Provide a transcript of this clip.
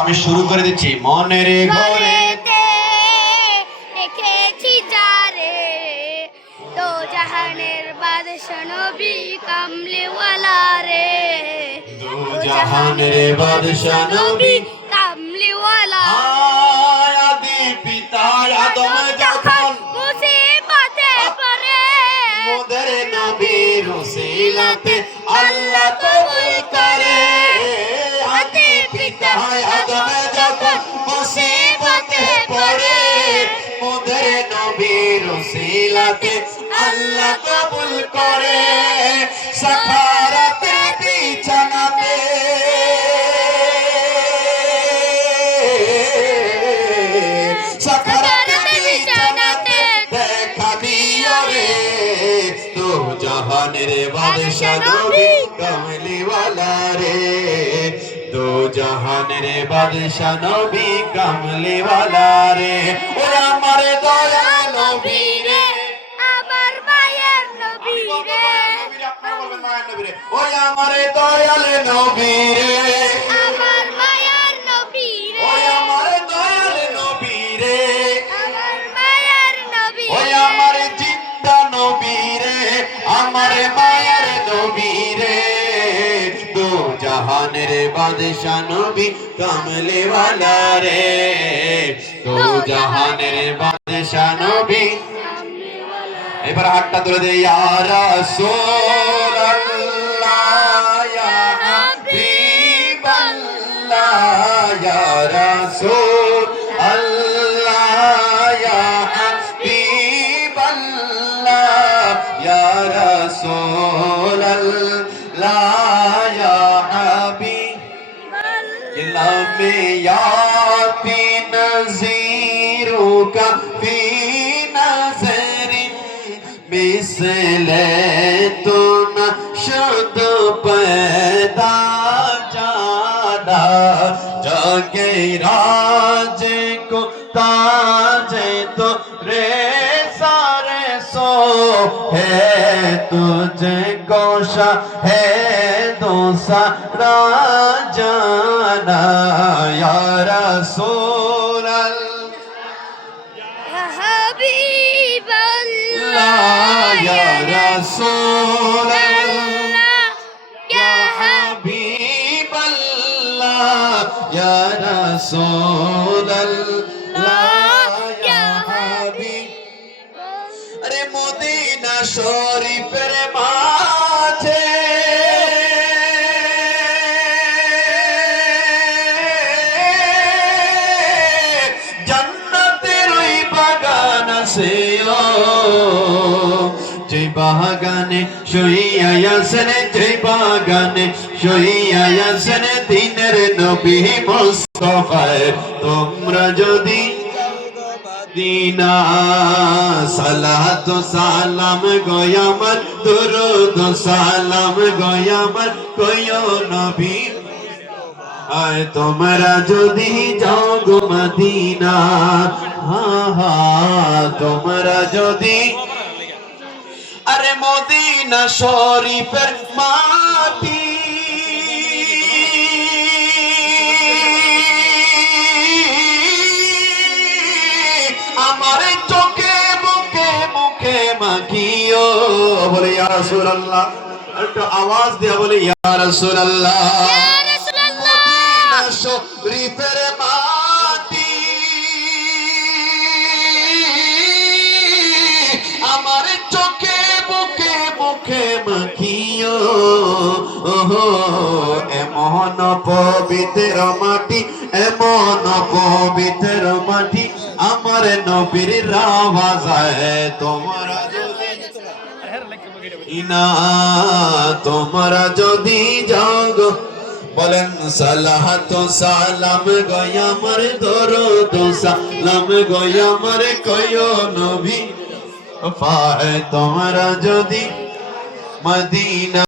আমি শুরু করে দিচ্ছি। মনের ঘরে রেখেছি যারে, তো জাহানের বাদশা নবী কামলিওয়ালা রে, দু জাহানের বাদশা নবী কামলিওয়ালা। আদি পিতা আদম যখন মুসিবতে পড়ে, মোদের নবীর উসিলাতে আল্লাহ কবুল করে। আদি পিতা আদম যখন মুসিবতে পড়ে, মোদের নবীর উসিলাতে আল্লাহ কবুল করে। সাকারাতে বিছানাতে সাকারাতে বিছানাতে দেখা দিও রে, তো জাহানের বাদশা নবী কামলিওয়ালা রে, তো জাহানের বাদশা নবী কামলিওয়ালা রে। ও আমার দয়া নবী রে, আমার মায়ের নবী রে, আপনারা বলবেন মায়ের নবী রে। ও আমার দয়াল নবী রে, আমার মায়ের নবী ও রে, আমার দয়াল নবী রে, আমার মায়ের নবী ও আমার জিন্দা নবী রে, আমার মায়ের নবী রে, দু জাহানের বাদশা নবী কামলিওয়ালা রে, দু জাহানের বাদশা নবী। এবার হাতটা তুলে দে, ইয়া রাসূলুল্লাহ ইয়া হাবিবাল্লাহ, ইয়া রাসূলুল্লাহ ইয়া হাবিবাল্লাহ, ইয়া রাসূলুল্লাহ ইয়া হাবিবাল্লাহ, ইয়াতি নযীরুকা ফি নযরিন मिसले तो न शुद्ध पैदा जाना, जगे राज को ताज तो रे सारे सो है, तुझे गोशा है दूसरा जाना, या रसूल या रसूल या हबीब अल्लाह, या रसूल या हबीब। अरे मदीना शरीफेर माঝে জান্নাতের ওই বাগান আছে, যে বাগানে শুইয়া আছেন, যে বাগানে শুইয়া আছেন দিনের নবী মুস্তাফা। তোমরা যদি দিনা সালাত সালাম গোয়ামার, দুরূদ সালাম গোয়ামার কইও নবী। আয় তোমরা যদি যাও গো মদিনা, তোমরা যদি আরে মদিনা শরীফের মাটি আমার চোখে মুখে মুখে মাখিও, বলে ইয়া রাসূলুল্লাহ। একটু আওয়াজ দিয়ে বলে ইয়া রাসূলুল্লাহ। মদিনা শরীফের মাটি আমার চোখে মুখে মুখে মাখিও, এমন পবিত্র মাটি, এমন পবিত্র মাটি আমার নবীর রওজায়। তোমরা যদি ইনা তোমরা যদি যাও বলেন সালাত সালাম গোয়ামার, দরুদ সালাম গোয়ামার কইও নবী। তোমরা যদি মদিনা